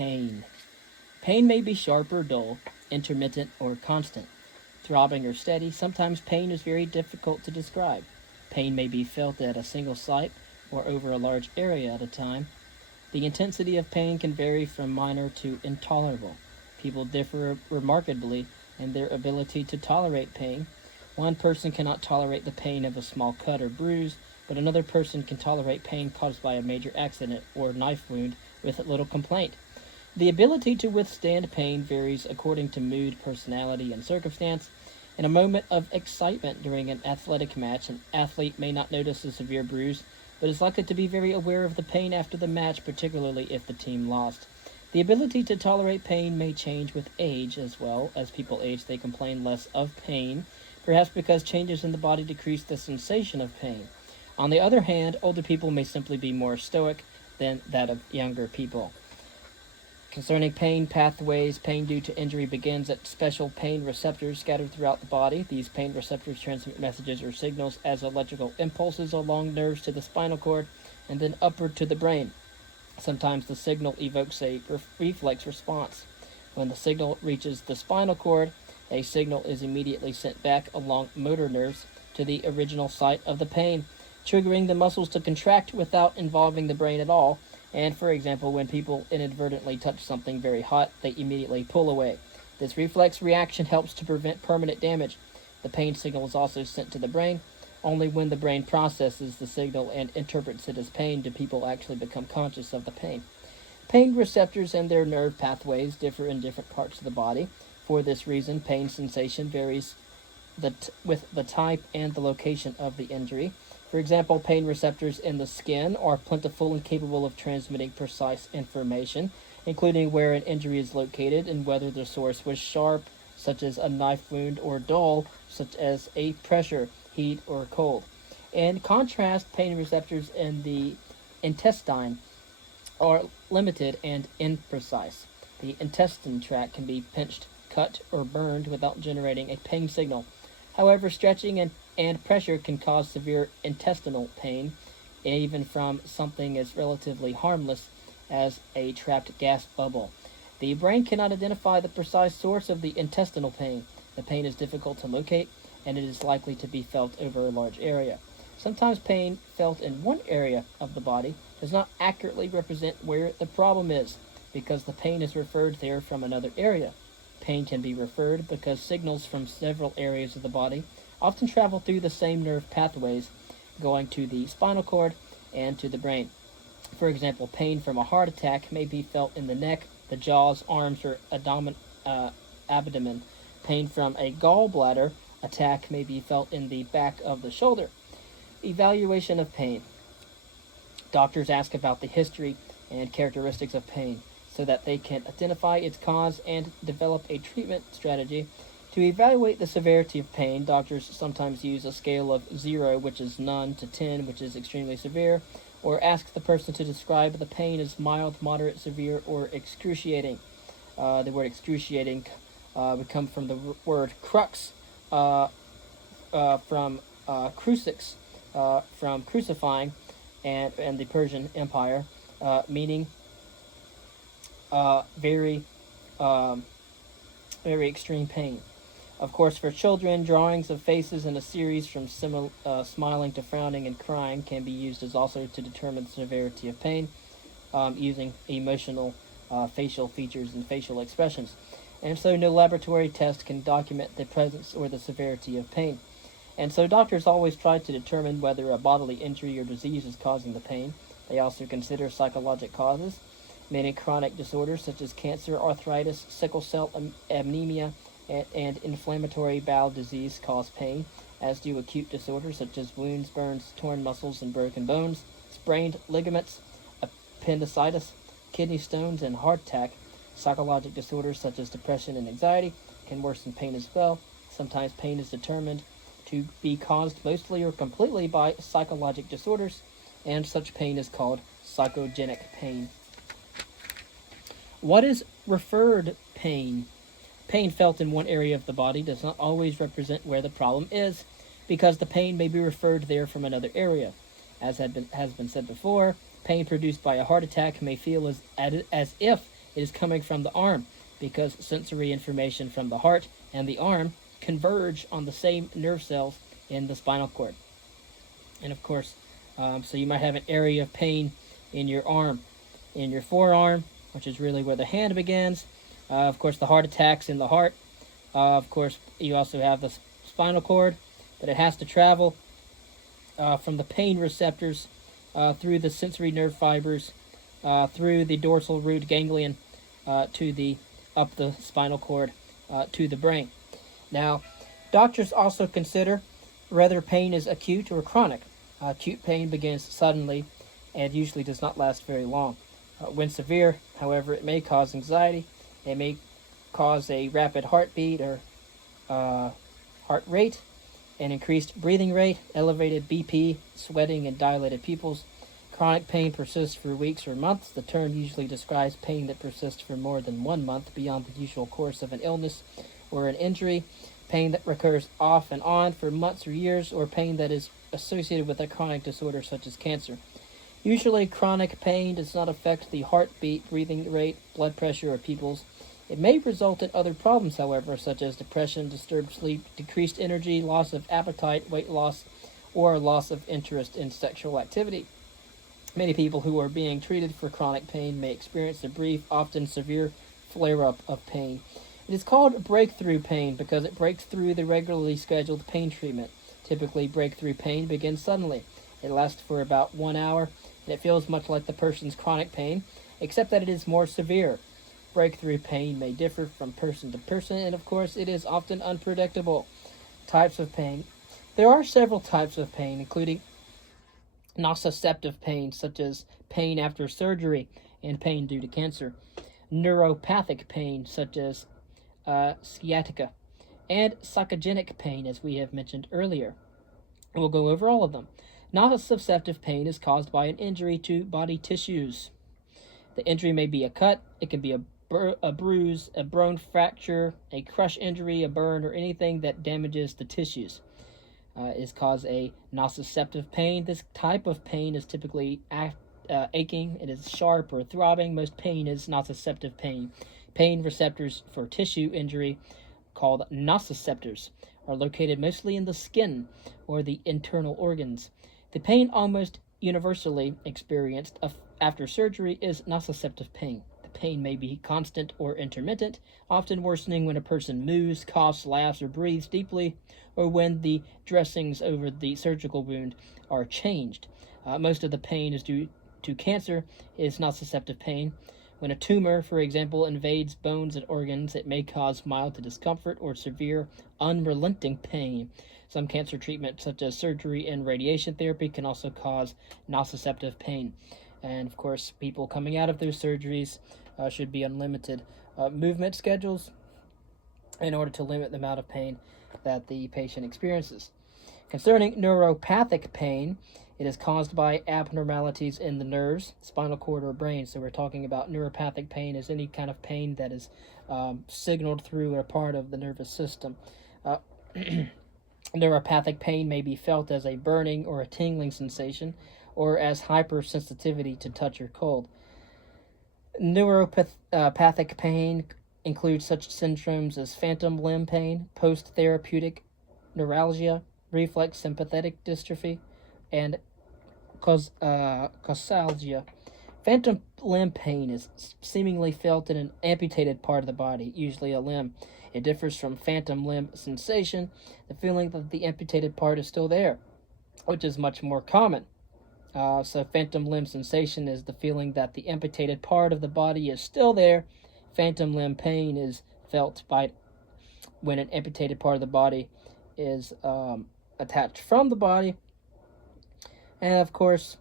pain. Pain may be sharp or dull, intermittent or constant, throbbing or steady. Sometimes pain is very difficult to describe. Pain may be felt at a single site or over a large area at a time. The intensity of pain can vary from minor to intolerable. People differ remarkably in their ability to tolerate pain. One person cannot tolerate the pain of a small cut or bruise, but another person can tolerate pain caused by a major accident or knife wound with little complaint. The ability to withstand pain varies according to mood, personality, and circumstance. In a moment of excitement during an athletic match, an athlete may not notice a severe bruise, but is likely to be very aware of the pain after the match, particularly if the team lost. The ability to tolerate pain may change with age as well. As people age, they complain less of pain, perhaps because changes in the body decrease the sensation of pain. On the other hand, older people may simply be more stoic than that of younger people. Concerning pain pathways, pain due to injury begins at special pain receptors scattered throughout the body. These pain receptors transmit messages or signals as electrical impulses along nerves to the spinal cord and then upward to the brain. Sometimes the signal evokes a reflex response. When the signal reaches the spinal cord, a signal is immediately sent back along motor nerves to the original site of the pain, triggering the muscles to contract without involving the brain at all. And for example, when people inadvertently touch something very hot, they immediately pull away. This reflex reaction helps to prevent permanent damage. The pain signal is also sent to the brain. Only when the brain processes the signal and interprets it as pain do people actually become conscious of the pain. Pain receptors and their nerve pathways differ in different parts of the body. For this reason, pain sensation varies with the type and the location of the injury. For example, pain receptors in the skin are plentiful and capable of transmitting precise information, including where an injury is located and whether the source was sharp, such as a knife wound, or dull, such as a pressure, heat, or cold. In contrast, pain receptors in the intestine are limited and imprecise. The intestine tract can be pinched, cut, or burned without generating a pain signal. However, stretching and pressure can cause severe intestinal pain, even from something as relatively harmless as a trapped gas bubble. The brain cannot identify the precise source of the intestinal pain. The pain is difficult to locate, and it is likely to be felt over a large area. Sometimes pain felt in one area of the body does not accurately represent where the problem is, because the pain is referred there from another area. Pain can be referred because signals from several areas of the body often travel through the same nerve pathways, going to the spinal cord and to the brain. For example, pain from a heart attack may be felt in the neck, the jaws, arms, or abdomen. Pain from a gallbladder attack may be felt in the back of the shoulder. Evaluation of pain. Doctors ask about the history and characteristics of pain so that they can identify its cause and develop a treatment strategy. To evaluate the severity of pain, doctors sometimes use a scale of 0, which is none, to 10, which is extremely severe, or ask the person to describe the pain as mild, moderate, severe, or excruciating. The word excruciating would come from the word crux, from crucix, from crucifying, and the Persian Empire, meaning very extreme pain. Of course, for children, drawings of faces in a series from smiling to frowning and crying can be used as also to determine the severity of pain, using emotional facial features and facial expressions. And so no laboratory test can document the presence or the severity of pain. And so doctors always try to determine whether a bodily injury or disease is causing the pain. They also consider psychologic causes. Many chronic disorders such as cancer, arthritis, sickle cell anemia, and inflammatory bowel disease cause pain, as do acute disorders such as wounds, burns, torn muscles, and broken bones, sprained ligaments, appendicitis, kidney stones, and heart attack. Psychological disorders such as depression and anxiety can worsen pain as well. Sometimes pain is determined to be caused mostly or completely by psychological disorders, and such pain is called psychogenic pain. What is referred pain? Pain felt in one area of the body does not always represent where the problem is, because the pain may be referred there from another area. As has been said before, pain produced by a heart attack may feel as if it is coming from the arm, because sensory information from the heart and the arm converge on the same nerve cells in the spinal cord. And of course, so you might have an area of pain in your arm, in your forearm, which is really where the hand begins. Of course, the heart attacks in the heart. Of course, you also have the spinal cord, but it has to travel from the pain receptors through the sensory nerve fibers, through the dorsal root ganglion to the up the spinal cord to the brain. Now, doctors also consider whether pain is acute or chronic. Acute pain begins suddenly and usually does not last very long. When severe, however, it may cause anxiety. It may cause a rapid heartbeat or heart rate, an increased breathing rate, elevated BP, sweating, and dilated pupils. Chronic pain persists for weeks or months. The term usually describes pain that persists for more than 1 month beyond the usual course of an illness or an injury, pain that recurs off and on for months or years, or pain that is associated with a chronic disorder such as cancer. Usually, chronic pain does not affect the heartbeat, breathing rate, blood pressure, or pupils. It may result in other problems, however, such as depression, disturbed sleep, decreased energy, loss of appetite, weight loss, or loss of interest in sexual activity. Many people who are being treated for chronic pain may experience a brief, often severe flare-up of pain. It is called breakthrough pain because it breaks through the regularly scheduled pain treatment. Typically, breakthrough pain begins suddenly. It lasts for about 1 hour, and it feels much like the person's chronic pain, except that it is more severe. Breakthrough pain may differ from person to person, and of course, it is often unpredictable. Types of pain. There are several types of pain, including nociceptive pain, such as pain after surgery and pain due to cancer, neuropathic pain, such as sciatica, and psychogenic pain, as we have mentioned earlier. We'll go over all of them. Nociceptive pain is caused by an injury to body tissues. The injury may be a cut, it can be a bruise, a bone fracture, a crush injury, a burn, or anything that damages the tissues. Is cause a nociceptive pain. This type of pain is typically aching. It is sharp or throbbing. Most pain is nociceptive pain. Pain receptors for tissue injury, called nociceptors, are located mostly in the skin or the internal organs. The pain almost universally experienced after surgery is nociceptive pain. The pain may be constant or intermittent, often worsening when a person moves, coughs, laughs, or breathes deeply, or when the dressings over the surgical wound are changed. Most of the pain is due to cancer, is nociceptive pain. When a tumor, for example, invades bones and organs, it may cause mild to discomfort or severe, unrelenting pain. Some cancer treatments, such as surgery and radiation therapy, can also cause nociceptive pain. And of course, people coming out of those surgeries should be on limited movement schedules in order to limit the amount of pain that the patient experiences. Concerning neuropathic pain, it is caused by abnormalities in the nerves, spinal cord, or brain. So we're talking about neuropathic pain as any kind of pain that is signaled through a part of the nervous system. Neuropathic pain may be felt as a burning or a tingling sensation, or as hypersensitivity to touch or cold. Neuropathic pain includes such syndromes as phantom limb pain, post-therapeutic neuralgia, reflex sympathetic dystrophy, and causalgia. Phantom limb pain is seemingly felt in an amputated part of the body, usually a limb. It differs from phantom limb sensation, the feeling that the amputated part is still there, which is much more common. So phantom limb sensation is the feeling that the amputated part of the body is still there. Phantom limb pain is felt by when an amputated part of the body is attached from the body. And of course,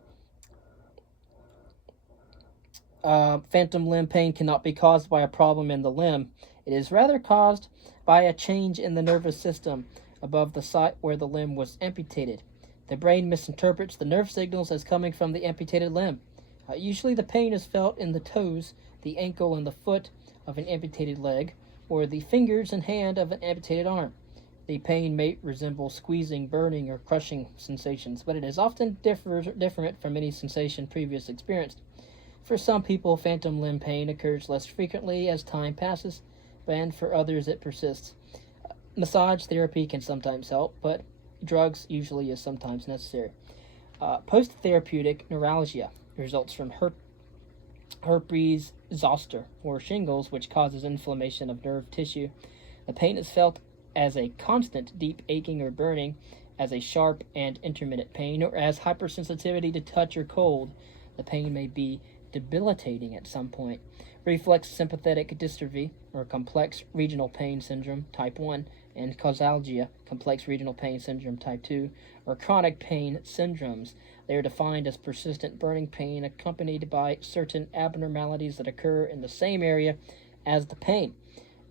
phantom limb pain cannot be caused by a problem in the limb. It is rather caused by a change in the nervous system above the site where the limb was amputated. The brain misinterprets the nerve signals as coming from the amputated limb. Usually the pain is felt in the toes, the ankle, and the foot of an amputated leg, or the fingers and hand of an amputated arm. The pain may resemble squeezing, burning, or crushing sensations, but it is often different from any sensation previously experienced. For some people, phantom limb pain occurs less frequently as time passes, and for others, it persists. Massage therapy can sometimes help, but drugs usually is sometimes necessary. Post-therapeutic neuralgia results from herpes zoster, or shingles, which causes inflammation of nerve tissue. The pain is felt as a constant deep aching or burning, as a sharp and intermittent pain, or as hypersensitivity to touch or cold. The pain may be debilitating at some point. Reflex sympathetic dystrophy, or complex regional pain syndrome type 1, and causalgia, complex regional pain syndrome type 2, or chronic pain syndromes. They are defined as persistent burning pain accompanied by certain abnormalities that occur in the same area as the pain.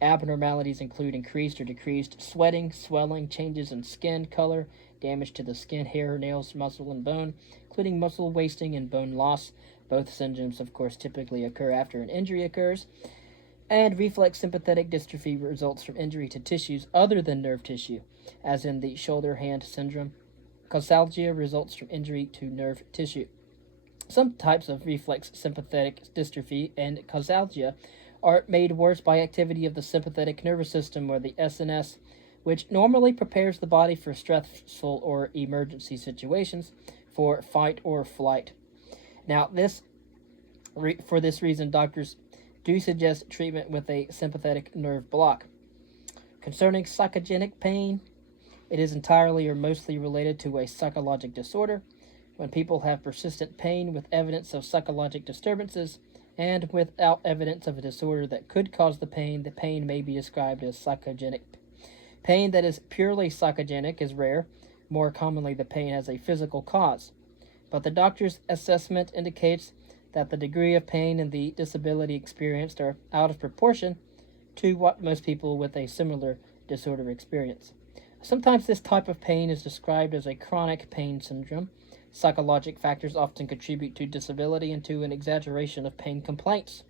Abnormalities include increased or decreased sweating, swelling, changes in skin color, damage to the skin, hair, nails, muscle, and bone, including muscle wasting and bone loss. Both syndromes, of course, typically occur after an injury occurs. And reflex sympathetic dystrophy results from injury to tissues other than nerve tissue, as in the shoulder-hand syndrome. Causalgia results from injury to nerve tissue. Some types of reflex sympathetic dystrophy and causalgia are made worse by activity of the sympathetic nervous system, or the SNS, which normally prepares the body for stressful or emergency situations, for fight or flight. Now, for this reason, doctors do suggest treatment with a sympathetic nerve block. Concerning psychogenic pain, it is entirely or mostly related to a psychologic disorder. When people have persistent pain with evidence of psychologic disturbances and without evidence of a disorder that could cause the pain may be described as psychogenic. Pain that is purely psychogenic is rare. More commonly, the pain has a physical cause. But the doctor's assessment indicates that the degree of pain and the disability experienced are out of proportion to what most people with a similar disorder experience. Sometimes this type of pain is described as a chronic pain syndrome. Psychologic factors often contribute to disability and to an exaggeration of pain complaints.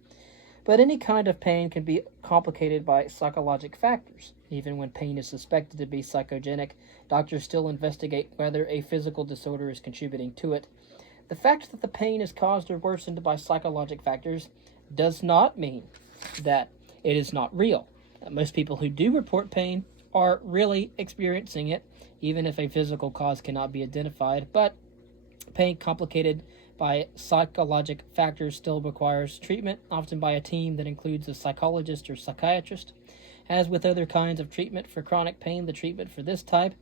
But any kind of pain can be complicated by psychologic factors. Even when pain is suspected to be psychogenic, doctors still investigate whether a physical disorder is contributing to it. The fact that the pain is caused or worsened by psychologic factors does not mean that it is not real. Most people who do report pain are really experiencing it, even if a physical cause cannot be identified, but pain complicated by psychologic factors still requires treatment, often by a team that includes a psychologist or psychiatrist. As with other kinds of treatment for chronic pain, the treatment for this type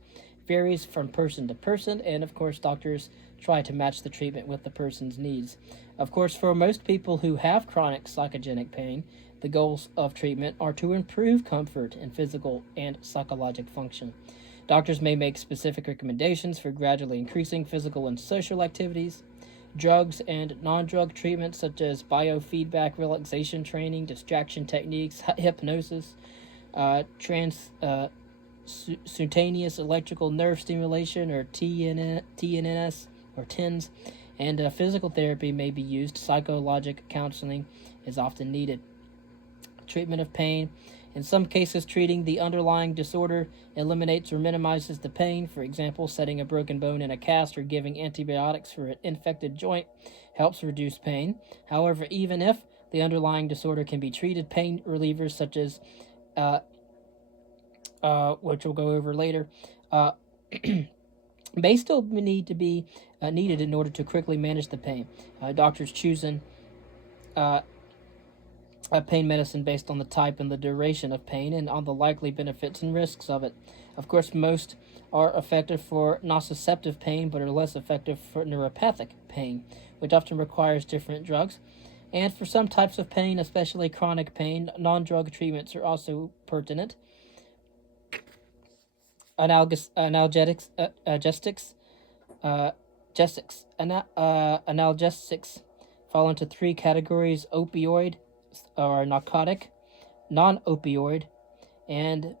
varies from person to person, and of course doctors try to match the treatment with the person's needs. Of course, for most people who have chronic psychogenic pain, the goals of treatment are to improve comfort and physical and psychologic function. Doctors may make specific recommendations for gradually increasing physical and social activities. Drugs and non-drug treatments such as biofeedback relaxation training, distraction techniques, hypnosis, transcutaneous electrical nerve stimulation, or TNS or TENS, and physical therapy may be used. Psychologic counseling is often needed. Treatment of pain. In some cases, treating the underlying disorder eliminates or minimizes the pain. For example, setting a broken bone in a cast or giving antibiotics for an infected joint helps reduce pain. However, even if the underlying disorder can be treated, pain relievers such as, which we'll go over later, may still need to be needed in order to quickly manage the pain. Doctors choosing pain medicine based on the type and the duration of pain and on the likely benefits and risks of it. Of course, most are effective for nociceptive pain but are less effective for neuropathic pain, which often requires different drugs. And for some types of pain, especially chronic pain, non-drug treatments are also pertinent. Analgesics fall into three categories: opioid, or narcotic, non-opioid, and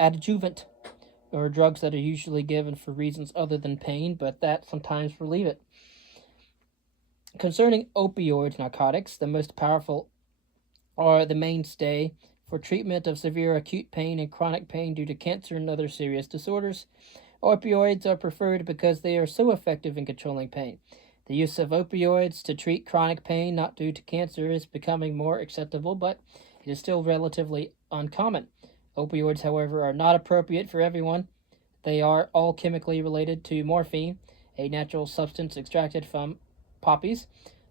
adjuvant, or drugs that are usually given for reasons other than pain, but that sometimes relieve it. Concerning opioid narcotics, the most powerful are the mainstay for treatment of severe acute pain and chronic pain due to cancer and other serious disorders. Opioids are preferred because they are so effective in controlling pain. The use of opioids to treat chronic pain not due to cancer is becoming more acceptable, but it is still relatively uncommon. Opioids, however, are not appropriate for everyone. They are all chemically related to morphine, a natural substance extracted from poppies,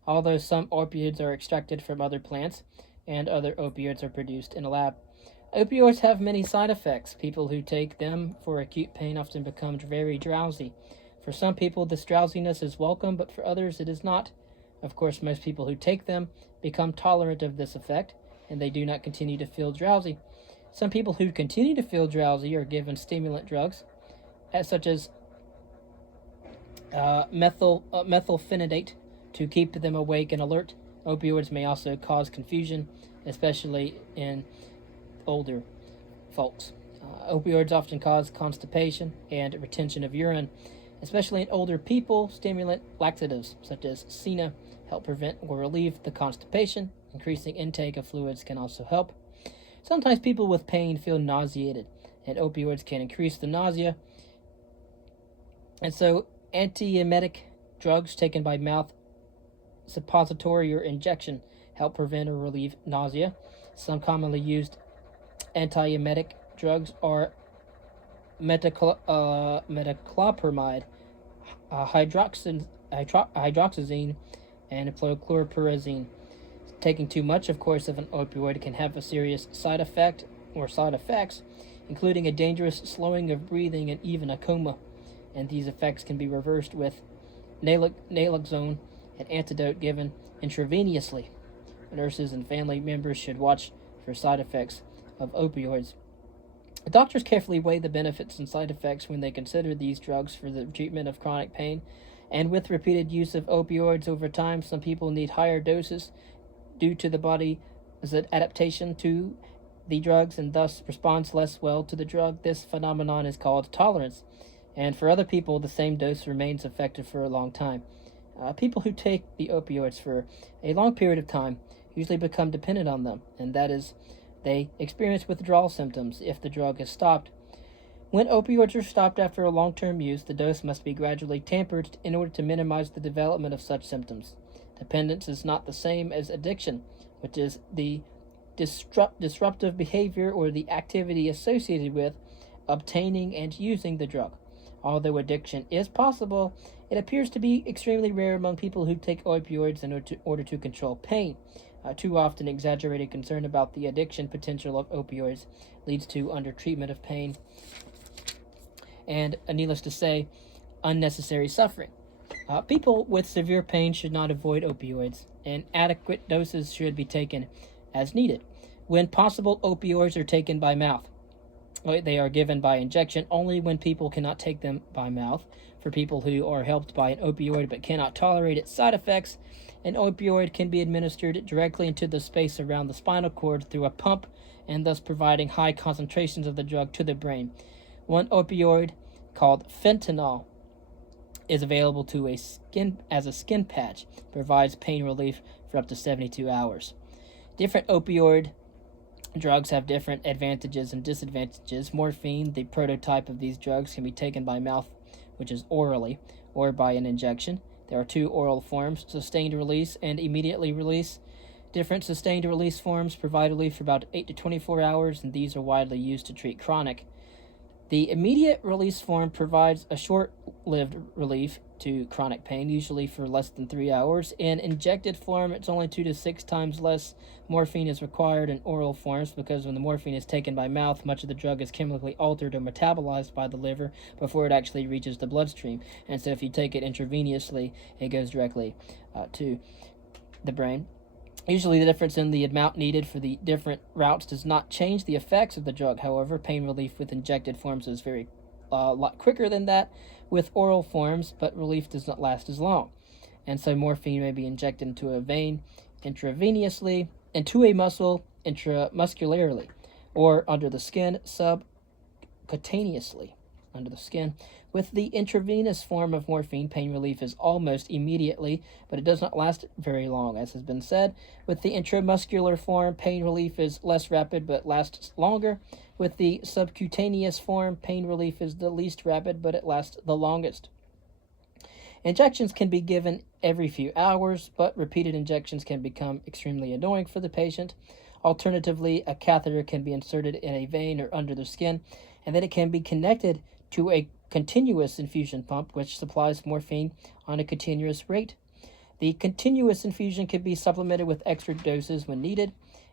although some opioids are extracted from other plants, and other opioids are produced in a lab. Opioids have many side effects. People who take them for acute pain often become very drowsy. For some people, this drowsiness is welcome, but for others, it is not. Of course, most people who take them become tolerant of this effect, and they do not continue to feel drowsy. Some people who continue to feel drowsy are given stimulant drugs, such as methylphenidate, to keep them awake and alert. Opioids may also cause confusion, especially in older folks. Opioids often cause constipation and retention of urine, especially in older people. Stimulant laxatives, such as Senna, help prevent or relieve the constipation. Increasing intake of fluids can also help. Sometimes people with pain feel nauseated, and opioids can increase the nausea. And so, antiemetic drugs taken by mouth, suppository, or injection help prevent or relieve nausea. Some commonly used antiemetic drugs are metoclopramide, hydroxyzine, and chlorperazine. Taking too much, of course, of an opioid can have a serious side effect or side effects, including a dangerous slowing of breathing and even a coma. And these effects can be reversed with naloxone, an antidote given intravenously. Nurses and family members should watch for side effects of opioids. Doctors carefully weigh the benefits and side effects when they consider these drugs for the treatment of chronic pain, and with repeated use of opioids over time, some people need higher doses due to the body's adaptation to the drugs and thus responds less well to the drug. This phenomenon is called tolerance, and for other people, the same dose remains effective for a long time. People who take the opioids for a long period of time usually become dependent on them, and that is, they experience withdrawal symptoms if the drug is stopped. When opioids are stopped after a long-term use, the dose must be gradually tampered in order to minimize the development of such symptoms. Dependence is not the same as addiction, which is the disruptive behavior or the activity associated with obtaining and using the drug. Although addiction is possible, it appears to be extremely rare among people who take opioids in order to control pain. Too often, exaggerated concern about the addiction potential of opioids leads to undertreatment of pain and, needless to say, unnecessary suffering. People with severe pain should not avoid opioids, and adequate doses should be taken as needed. When possible, opioids are taken by mouth. They are given by injection only when people cannot take them by mouth. For people who are helped by an opioid but cannot tolerate its side effects, an opioid can be administered directly into the space around the spinal cord through a pump, and thus providing high concentrations of the drug to the brain. One opioid, called fentanyl, is available as a skin patch, provides pain relief for up to 72 hours. Different opioid drugs have different advantages and disadvantages. Morphine, the prototype of these drugs, can be taken by mouth, which is orally, or by an injection. There are two oral forms, sustained release and immediately release. Different sustained release forms provide relief for about 8 to 24 hours, and these are widely used to treat chronic. The immediate release form provides a short-lived relief to chronic pain, usually for less than 3 hours. In injected form, it's only 2 to 6 times less morphine is required in oral forms, because when the morphine is taken by mouth, much of the drug is chemically altered or metabolized by the liver before it actually reaches the bloodstream. And so if you take it intravenously, it goes directly to the brain. Usually the difference in the amount needed for the different routes does not change the effects of the drug. However, pain relief with injected forms is very a lot quicker than that with oral forms, but relief does not last as long. And so morphine may be injected into a vein intravenously, into a muscle intramuscularly, or under the skin subcutaneously, under the skin. With the intravenous form of morphine, pain relief is almost immediately, but it does not last very long, as has been said. With the intramuscular form, pain relief is less rapid, but lasts longer. With the subcutaneous form, pain relief is the least rapid, but it lasts the longest. Injections can be given every few hours, but repeated injections can become extremely annoying for the patient. Alternatively, a catheter can be inserted in a vein or under the skin, and then it can be connected to a continuous infusion pump, which supplies morphine on a continuous rate. The continuous infusion can be supplemented with extra doses when needed,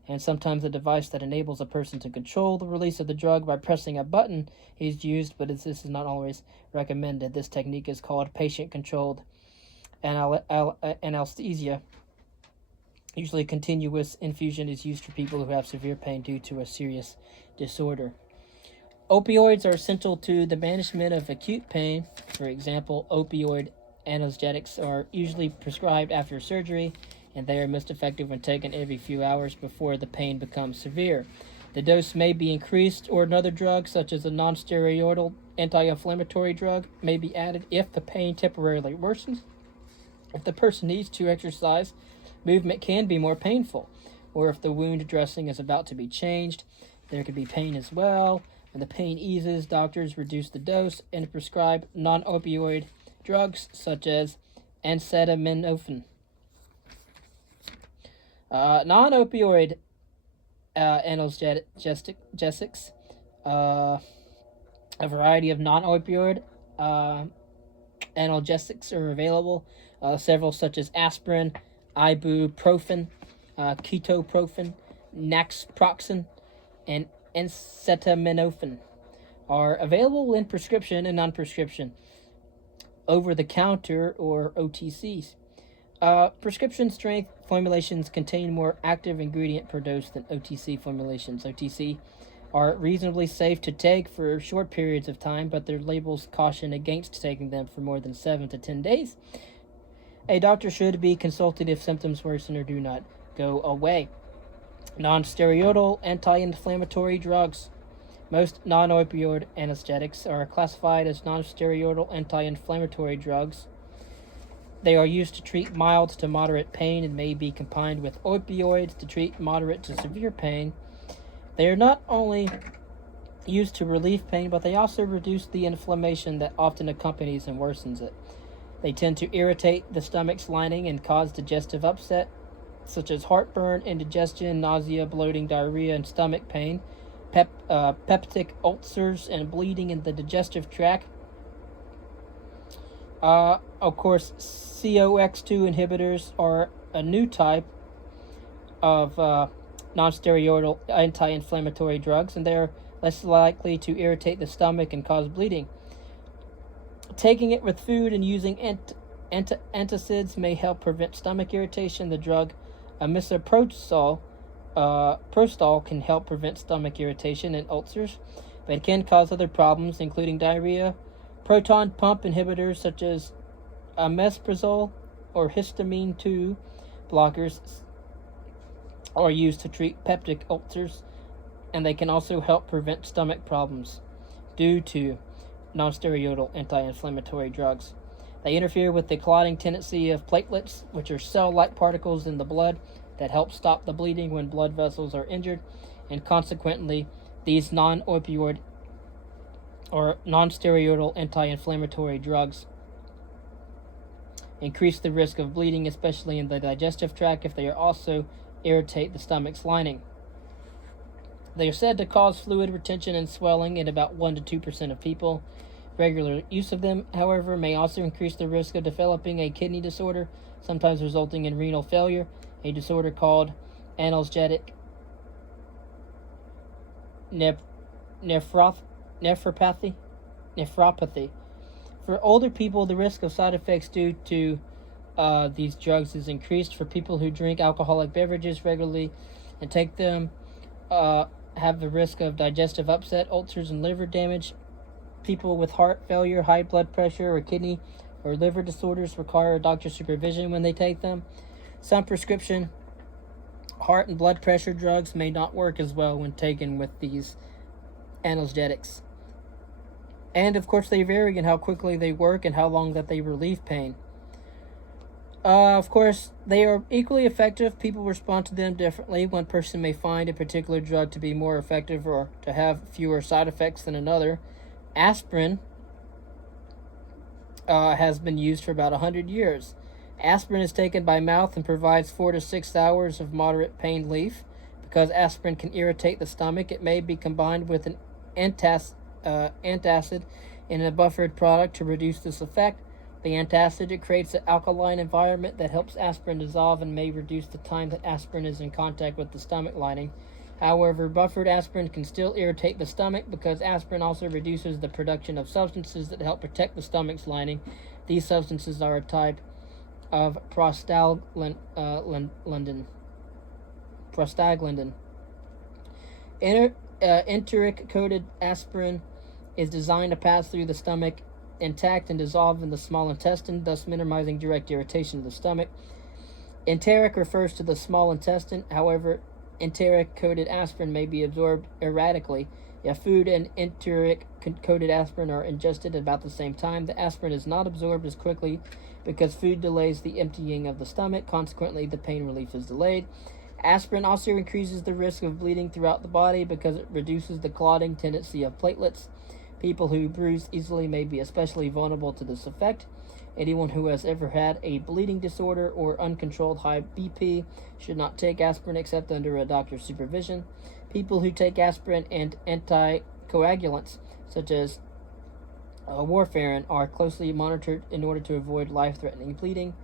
and sometimes a device that enables a person to control the release of the drug by pressing a button is used, but this is not always recommended. This technique is called patient-controlled analgesia. Usually continuous infusion is used for people who have severe pain due to a serious disorder. Opioids are essential to the management of acute pain. For example, opioid analgesics are usually prescribed after surgery, and they are most effective when taken every few hours before the pain becomes severe. The dose may be increased, or another drug, such as a non-steroidal anti-inflammatory drug, may be added if the pain temporarily worsens. If the person needs to exercise, movement can be more painful, or if the wound dressing is about to be changed, there could be pain as well. When the pain eases, doctors reduce the dose and prescribe non-opioid drugs such as acetaminophen. Non-opioid analgesics, a variety of non-opioid analgesics are available. Several such as aspirin, ibuprofen, ketoprofen, naproxen, and acetaminophen are available in prescription and non-prescription, over-the-counter or OTCs. Prescription strength formulations contain more active ingredient per dose than OTC formulations. OTC are reasonably safe to take for short periods of time, but their labels caution against taking them for more than 7 to 10 days. A doctor should be consulted if symptoms worsen or do not go away. Non-steroidal anti-inflammatory drugs. Most non-opioid anesthetics are classified as non-steroidal anti-inflammatory drugs. They are used to treat mild to moderate pain and may be combined with opioids to treat moderate to severe pain. They are not only used to relieve pain, but they also reduce the inflammation that often accompanies and worsens it. They tend to irritate the stomach's lining and cause digestive upset, such as heartburn, indigestion, nausea, bloating, diarrhea, and stomach pain, peptic ulcers, and bleeding in the digestive tract. Of course, COX-2 inhibitors are a new type of non-steroidal anti-inflammatory drugs, and they're less likely to irritate the stomach and cause bleeding. Taking it with food and using antacids may help prevent stomach irritation. The drug misoprostol can help prevent stomach irritation and ulcers, but it can cause other problems, including diarrhea. Proton pump inhibitors such as omeprazole or histamine 2 blockers are used to treat peptic ulcers, and they can also help prevent stomach problems due to non-steroidal anti-inflammatory drugs. They interfere with the clotting tendency of platelets, which are cell-like particles in the blood that help stop the bleeding when blood vessels are injured, and consequently, these non-opioid or non-steroidal anti-inflammatory drugs increase the risk of bleeding, especially in the digestive tract, if they also irritate the stomach's lining. They are said to cause fluid retention and swelling in about 1 to 2% of people. Regular use of them, however, may also increase the risk of developing a kidney disorder, sometimes resulting in renal failure, a disorder called analgesic nephropathy. For older people, the risk of side effects due to these drugs is increased. For people who drink alcoholic beverages regularly and take them, have the risk of digestive upset, ulcers, and liver damage. People with heart failure, high blood pressure, or kidney or liver disorders require doctor supervision when they take them. Some prescription heart and blood pressure drugs may not work as well when taken with these analgesics. And of course, they vary in how quickly they work and how long that they relieve pain. Of course, they are equally effective. People respond to them differently. One person may find a particular drug to be more effective or to have fewer side effects than another. Aspirin has been used for about 100 years. Aspirin is taken by mouth and provides 4 to 6 hours of moderate pain relief. Because aspirin can irritate the stomach, it may be combined with an antacid in a buffered product to reduce this effect. The antacid, it creates an alkaline environment that helps aspirin dissolve and may reduce the time that aspirin is in contact with the stomach lining. However, buffered aspirin can still irritate the stomach because aspirin also reduces the production of substances that help protect the stomach's lining. These substances are a type of prostaglandin. Enteric-coated aspirin is designed to pass through the stomach intact and dissolve in the small intestine, thus minimizing direct irritation of the stomach. Enteric refers to the small intestine. However, enteric-coated aspirin may be absorbed erratically. If food and enteric-coated aspirin are ingested at about the same time, the aspirin is not absorbed as quickly because food delays the emptying of the stomach. Consequently, the pain relief is delayed. Aspirin also increases the risk of bleeding throughout the body because it reduces the clotting tendency of platelets. People who bruise easily may be especially vulnerable to this effect. Anyone who has ever had a bleeding disorder or uncontrolled high BP should not take aspirin except under a doctor's supervision. People who take aspirin and anticoagulants, such as warfarin, are closely monitored in order to avoid life-threatening bleeding.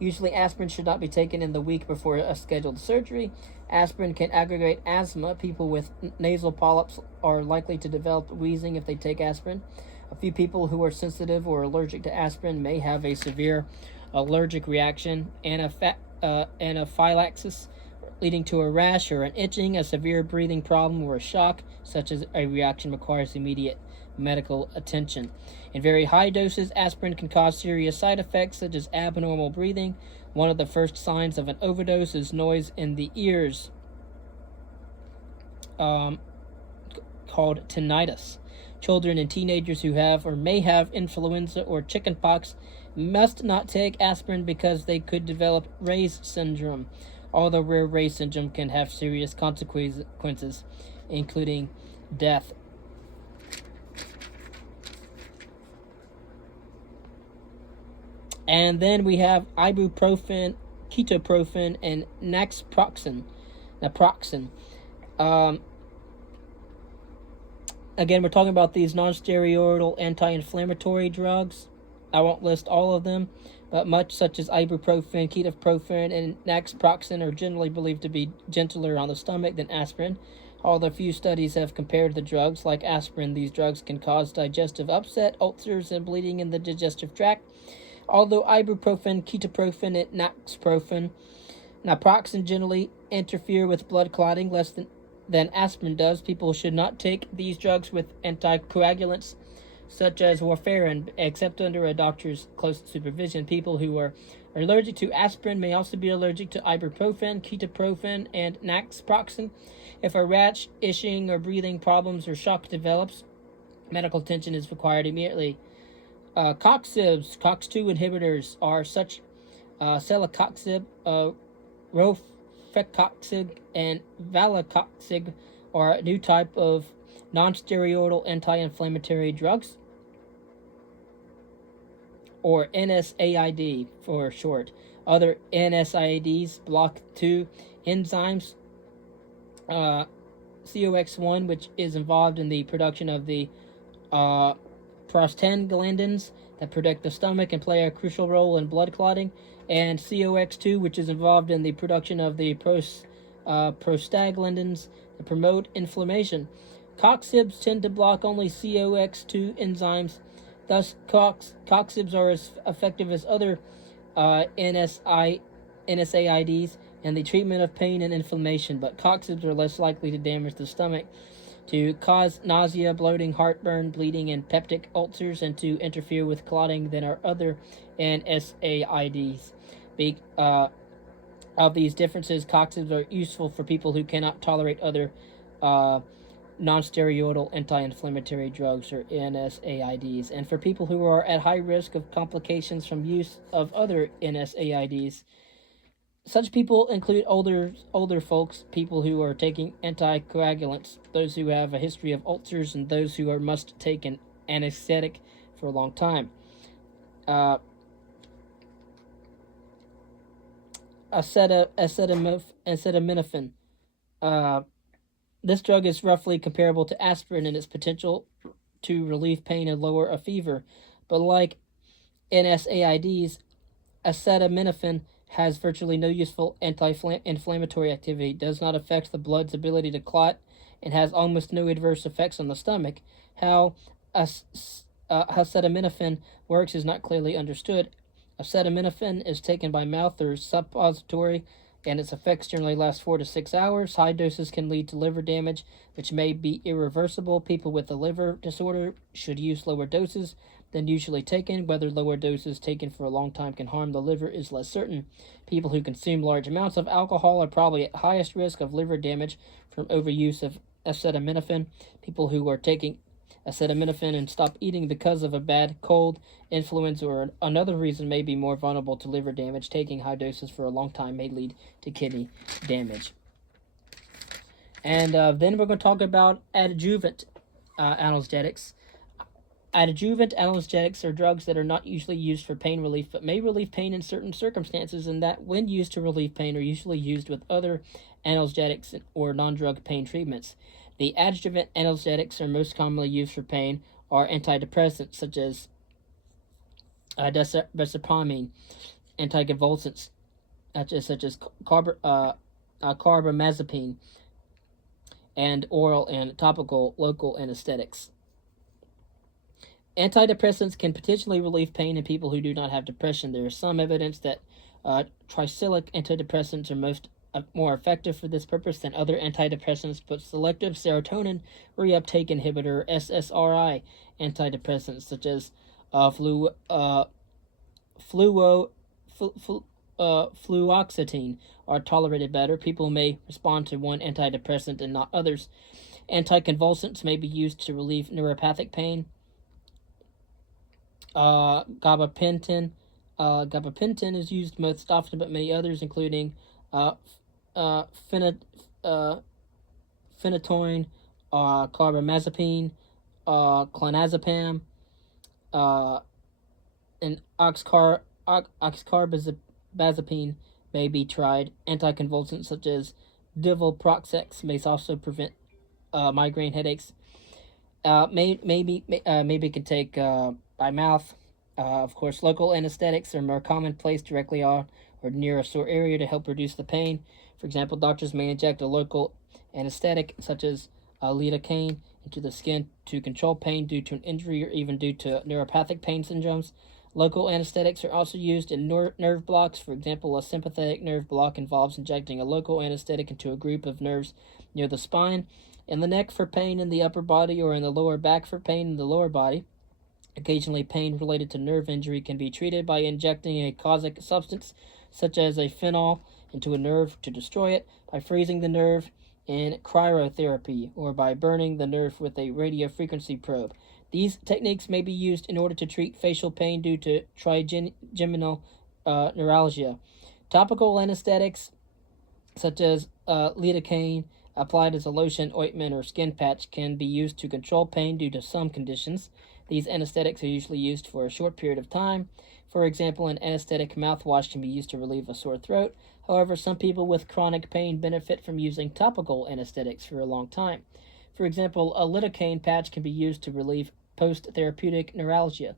Usually, aspirin should not be taken in the week before a scheduled surgery. Aspirin can aggravate asthma. People with nasal polyps are likely to develop wheezing if they take aspirin. A few people who are sensitive or allergic to aspirin may have a severe allergic reaction, anaphylaxis, leading to a rash or an itching, a severe breathing problem, or a shock, such as a reaction requires immediate medical attention. In very high doses, aspirin can cause serious side effects such as abnormal breathing. One of the first signs of an overdose is noise in the ears, called tinnitus. Children and teenagers who have or may have influenza or chickenpox must not take aspirin because they could develop Ray's syndrome. Although rare Ray's syndrome can have serious consequences, including death. And then we have ibuprofen, ketoprofen, and naproxen. Again, we're talking about these non-steroidal anti-inflammatory drugs. I won't list all of them, but much such as ibuprofen, ketoprofen, and naproxen are generally believed to be gentler on the stomach than aspirin. Although few studies have compared the drugs, like aspirin, these drugs can cause digestive upset, ulcers, and bleeding in the digestive tract. Although ibuprofen, ketoprofen, and naproxen generally interfere with blood clotting less than aspirin does, people should not take these drugs with anticoagulants such as warfarin except under a doctor's close supervision. People who are allergic to aspirin may also be allergic to ibuprofen, ketoprofen, and naproxen. If a rash, itching, or breathing problems or shock develops, medical attention is required immediately. COX-2 inhibitors are such celecoxib, rofecoxib, and vallecoxib are a new type of non-steroidal anti-inflammatory drugs, or NSAID for short. Other NSAIDs block two enzymes, COX-1, which is involved in the production of the prostaglandins that protect the stomach and play a crucial role in blood clotting, and COX-2, which is involved in the production of the prostaglandins that promote inflammation. COXIBs tend to block only COX-2 enzymes. Thus, COXIBs are as effective as other NSAIDs in the treatment of pain and inflammation, but COXIBs are less likely to damage the stomach, to cause nausea, bloating, heartburn, bleeding, and peptic ulcers, and to interfere with clotting than are other NSAIDs. Of these differences, COXIBs are useful for people who cannot tolerate other non-steroidal anti-inflammatory drugs, or NSAIDs, and for people who are at high risk of complications from use of other NSAIDs. Such people include older folks, people who are taking anticoagulants, those who have a history of ulcers, and those who must take an anesthetic for a long time. uh, acetaminophen. Uh, this drug is roughly comparable to aspirin in its potential to relieve pain and lower a fever, but like NSAIDs, acetaminophen has virtually no useful anti-inflammatory activity, does not affect the blood's ability to clot, and has almost no adverse effects on the stomach. How acetaminophen works is not clearly understood. Acetaminophen is taken by mouth or suppository, and its effects generally last 4 to 6 hours. High doses can lead to liver damage, which may be irreversible. People with a liver disorder should use lower doses than usually taken. Whether lower doses taken for a long time can harm the liver is less certain. People who consume large amounts of alcohol are probably at highest risk of liver damage from overuse of acetaminophen. People who are taking acetaminophen and stop eating because of a bad cold, influenza, or another reason may be more vulnerable to liver damage. Taking high doses for a long time may lead to kidney damage. And then we're going to talk about adjuvant analgesics. Adjuvant analgesics are drugs that are not usually used for pain relief but may relieve pain in certain circumstances, and that when used to relieve pain are usually used with other analgesics or non-drug pain treatments. The adjuvant analgesics are most commonly used for pain are antidepressants such as desipramine, anticonvulsants such as carbamazepine, and oral and topical local anesthetics. Antidepressants can potentially relieve pain in people who do not have depression. There is some evidence that tricyclic antidepressants are more effective for this purpose than other antidepressants, but selective serotonin reuptake inhibitor (SSRI) antidepressants such as fluoxetine are tolerated better. People may respond to one antidepressant and not others. Anticonvulsants may be used to relieve neuropathic pain. Gabapentin is used most often, but many others, including phenytoin, carbamazepine, clonazepam, and oxcarbazepine may be tried. Anticonvulsants such as Divalproxex may also prevent migraine headaches. Maybe can take by mouth. Of course, local anesthetics are more commonplace directly on or near a sore area to help reduce the pain. For example, doctors may inject a local anesthetic such as lidocaine into the skin to control pain due to an injury or even due to neuropathic pain syndromes. Local anesthetics are also used in nerve blocks. For example, a sympathetic nerve block involves injecting a local anesthetic into a group of nerves near the spine and the neck for pain in the upper body, or in the lower back for pain in the lower body. Occasionally, pain related to nerve injury can be treated by injecting a caustic substance, such as a phenol, into a nerve to destroy it, by freezing the nerve in cryotherapy, or by burning the nerve with a radiofrequency probe. These techniques may be used in order to treat facial pain due to trigeminal neuralgia. Topical anesthetics, such as lidocaine, applied as a lotion, ointment, or skin patch, can be used to control pain due to some conditions. These anesthetics are usually used for a short period of time. For example, an anesthetic mouthwash can be used to relieve a sore throat. However, some people with chronic pain benefit from using topical anesthetics for a long time. For example, a lidocaine patch can be used to relieve post-therapeutic neuralgia.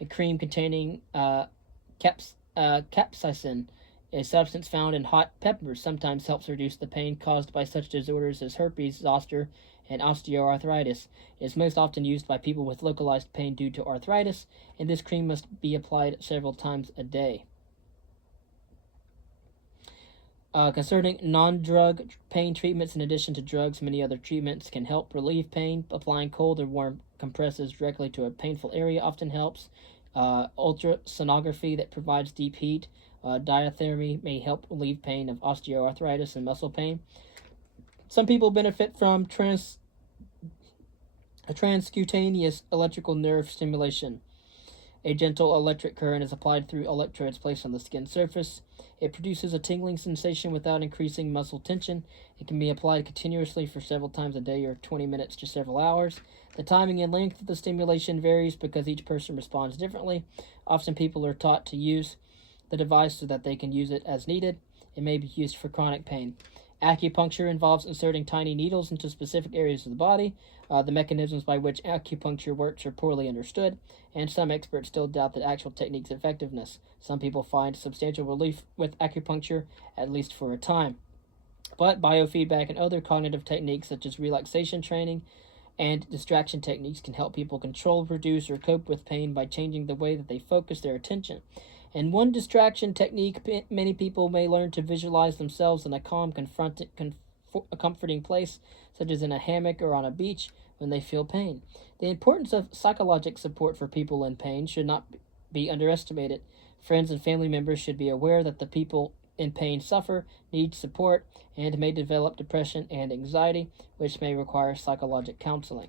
A cream containing capsaicin, a substance found in hot peppers, sometimes helps reduce the pain caused by such disorders as herpes zoster and osteoarthritis. It is most often used by people with localized pain due to arthritis, and this cream must be applied several times a day. Concerning non-drug pain treatments, in addition to drugs, many other treatments can help relieve pain. Applying cold or warm compresses directly to a painful area often helps. Ultrasonography that provides deep heat. Diathermy may help relieve pain of osteoarthritis and muscle pain. Some people benefit from transcutaneous electrical nerve stimulation. A gentle electric current is applied through electrodes placed on the skin surface. It produces a tingling sensation without increasing muscle tension. It can be applied continuously for several times a day or 20 minutes to several hours. The timing and length of the stimulation varies because each person responds differently. Often people are taught to use the device so that they can use it as needed. It may be used for chronic pain. Acupuncture involves inserting tiny needles into specific areas of the body. The mechanisms by which acupuncture works are poorly understood, and some experts still doubt the actual technique's effectiveness. Some people find substantial relief with acupuncture, at least for a time. But biofeedback and other cognitive techniques, such as relaxation training and distraction techniques, can help people control, reduce, or cope with pain by changing the way that they focus their attention. And one distraction technique, many people may learn to visualize themselves in a calm, comforting place, such as in a hammock or on a beach when they feel pain. The importance of psychological support for people in pain should not be underestimated. Friends and family members should be aware that the people in pain suffer, need support, and may develop depression and anxiety, which may require psychological counseling.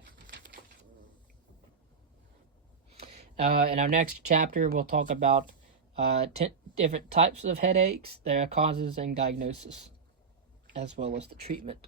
In our next chapter, we'll talk about 10 different types of headaches, their causes and diagnosis, as well as the treatment.